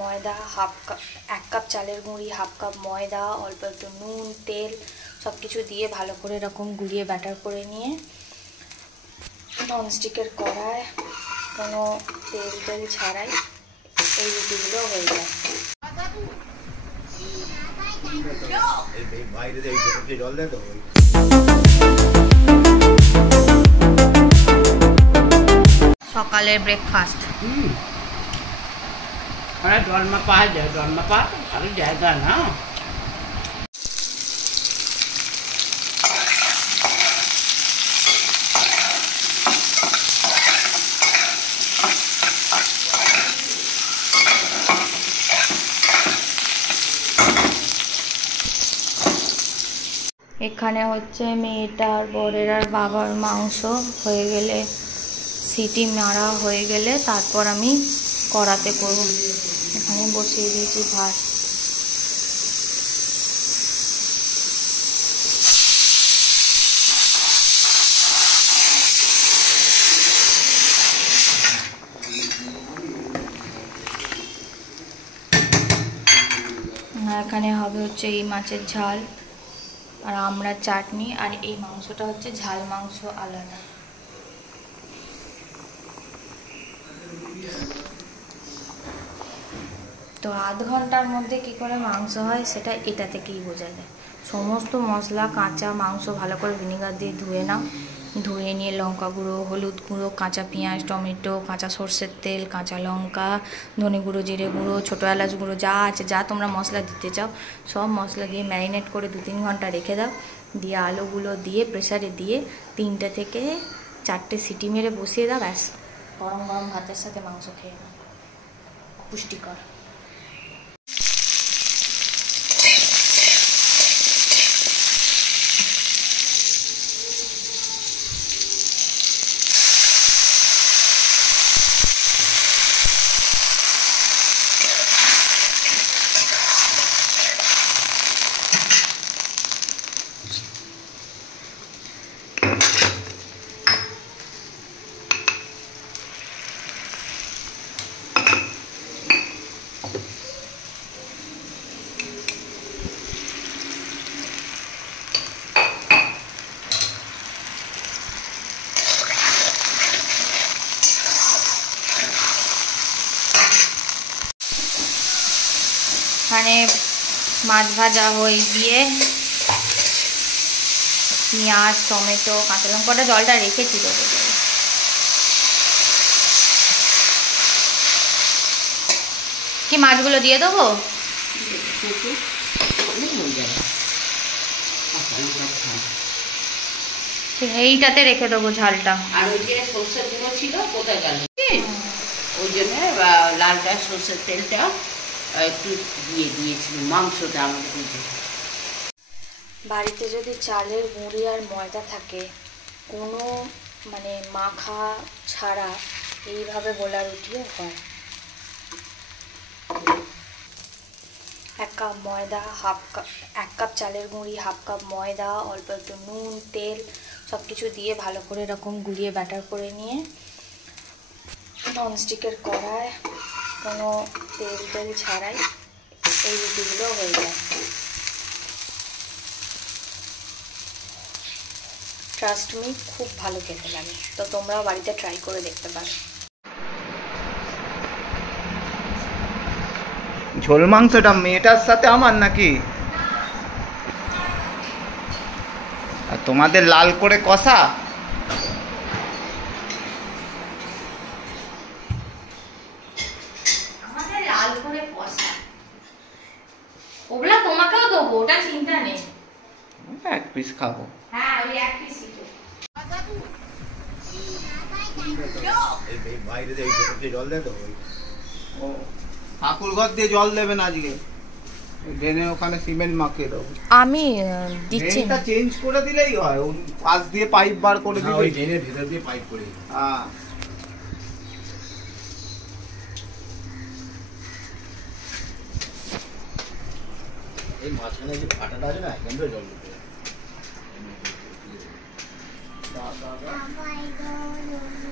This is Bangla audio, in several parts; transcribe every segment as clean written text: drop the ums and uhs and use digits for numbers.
ময়দা, এক কাপ চালের গুঁড়ি, হাফ কাপ ময়দা, অল্প একটু নুন, তেল সব কিছু দিয়ে ভালো করে এরকম গুলিয়ে ব্যাটার করে নিয়ে ননস্টিকের কড়ায় কোনো তেল ছাড়াই এই রুটিগুলো হয়ে যায়। সকালের ব্রেকফাস্ট ডলমা পাওয়া যায়, ডলমা পাওয়া তো ভালো জায়গা না। এখানে হচ্ছে মেয়েটার বরের আর বাবার মাংস হয়ে গেলে, সিটি মারা হয়ে গেলে তারপর আমি কড়াতে করব। এখানে বসিয়ে দিয়েছি ভাত। এখানে হবে হচ্ছে এই মাছের ঝাল আর আমরা চাটনি, আর এই মাংসটা হচ্ছে ঝাল মাংস আলাদা। তো আধ ঘন্টার মধ্যে কি করে মাংস হয় সেটা এটা থেকেই বোঝা যায়। সমস্ত মশলা, কাঁচা মাংস ভালো করে ভিনেগার দিয়ে ধুয়ে নাও, ধুয়ে নিয়ে লঙ্কা গুঁড়ো, হলুদ গুঁড়ো, কাঁচা পেঁয়াজ, টমেটো, কাঁচা সর্ষের তেল, কাঁচা লঙ্কা, ধনে গুঁড়ো, জিরে গুঁড়ো, ছোটো এলাচ গুঁড়ো, যা আছে, যা তোমরা মশলা দিতে চাও সব মশলা দিয়ে ম্যারিনেট করে 2-3 ঘন্টা রেখে দাও। দিয়ে আলুগুলো দিয়ে প্রেসারে দিয়ে 3টে থেকে 4টে সিটি মেরে বসিয়ে দাও, ব্যাস গরম গরম ভাতের সাথে মাংস খেয়ে নাও, পুষ্টিকর। এখানে মাছ ভাজা হয়ে গিয়ে পেঁয়াজ, টমেটো, কাঁচা লঙ্কাটা জলটা রেখেছি তো, কি মাছগুলো দিয়ে দেবো? এইটাতে রেখে দেবো ঝালটা। আর ওই যে সর্ষের গুঁড়ো ছিল কোথায় গেল? ওই জন্য লালটা সর্ষের তেলটা একটু দিয়ে দিয়েছিল মাংসটা আমাদের। বাড়িতে যদি চালের গুঁড়ি আর ময়দা থাকে, কোনো মানে মাখা ছাড়া এইভাবে গোলা রুটিও হয়। 1 কাপ ময়দা, এক কাপ চালের গুঁড়ি, হাফ কাপ ময়দা, অল্প একটু নুন, তেল সব কিছু দিয়ে ভালো করে এরকম গুলিয়ে ব্যাটার করে নিয়ে ননস্টিকের কড়ায় কোনো তেল ছাড়াই এই রুটিগুলো হয়ে যায়। ট্রাস্ট মি, খুব ভালো খেতে লাগে। তো তোমরাও বাড়িতে ট্রাই করে দেখতে পারো। ঝোল মাংসটা মেয়েটার সাথে আমার নাকি? আর তোমাদের লাল করে কষা? আমাদের লাল করে কষা, ওগুলা তোমাকেও দেবো, ওটা চিন্তা নেই। এক পিস খাবো। হ্যাঁ, ওই এক পিসই তো। ঠাকুর ঘর দিয়ে জল দেবেন আজকে, ড্রেনে ওখানে সিমেন্ট মাখিয়ে দেবো। আমি দিচ্ছি, ড্রেনটা চেঞ্জ করে দিলেই হয়, পাশ দিয়ে পাইপ বার করে দিলে। ওই ড্রেনের ভিতর দিয়ে পাইপ করে দিই। হ্যাঁ, এই মাঝখানে যে ফাটাটা আছে না, এখান থেকে জল দিতে হবে।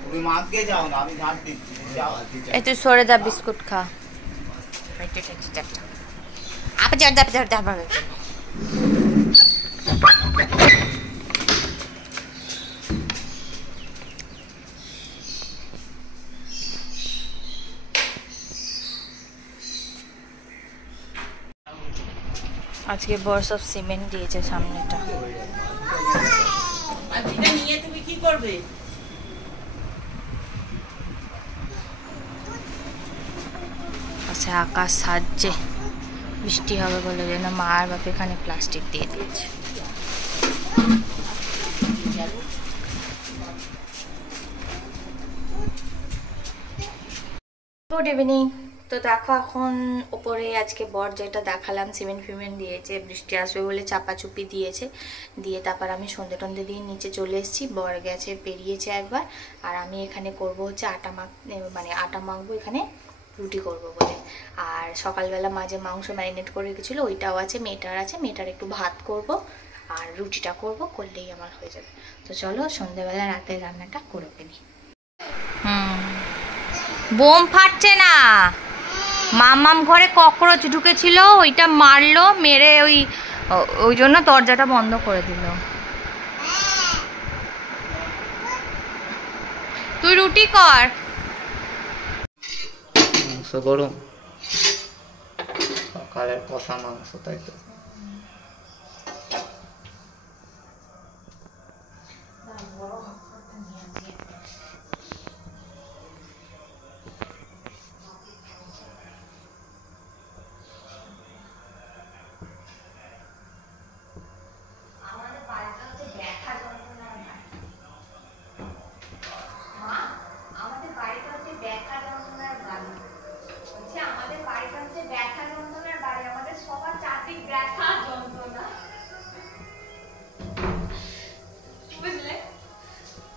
তুমি মাছ দিয়ে যাও না, আমি ঝাঁট দিচ্ছি। যাও, এই তুই সরে যা, বিস্কুট খা। আজকে বড় সব সিমেন্ট দিয়েছে সামনেটা। আর যেটা নিয়ে তুমি কি করবে? আচ্ছা আকাশ সাজছে, বৃষ্টি হবে বলে যেন মা আর বাপ এখানে প্লাস্টিক দিয়ে দিয়েছে। Good evening. তো দেখো এখন ওপরে আজকে বর যেটা দেখালাম সিমেন্ট ফিমেন্ট দিয়েছে, বৃষ্টি আসবে বলে চাপাচুপি দিয়েছে, দিয়ে তারপর আমি সন্ধে টন্ধে দিয়ে নিচে চলে এসেছি। বর গেছে বেরিয়েছে একবার, আর আমি এখানে করব হচ্ছে আটা মাখবো এখানে রুটি করব বলে। আর সকালবেলা মাঝে মাংস ম্যারিনেট করে রেখেছিলো, ওইটাও আছে, মেয়েটার একটু ভাত করব আর রুটিটা করলেই আমার হয়ে যাবে। তো চলো সন্ধ্যেবেলা রাতের রান্নাটা করে ফেলি। বোম ফাটছে না, মামাম ঘরে ককরোচ ঢুকেছিল, ওইটা মারলো, মেরে ওই জন্য দরজাটা বন্ধ করে দিল। তুই রুটি কর। মাংস গরম, সকালের কষা মাংস, তাই তো?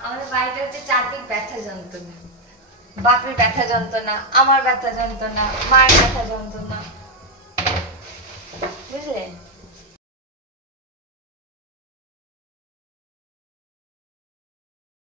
আমাদের বাড়িটা হচ্ছে চারদিক ব্যথা যন্ত্রণা, বাপের ব্যথা যন্ত্রণা, আমার ব্যথা যন্ত্রণা, মায়ের ব্যথা যন্ত্রণা।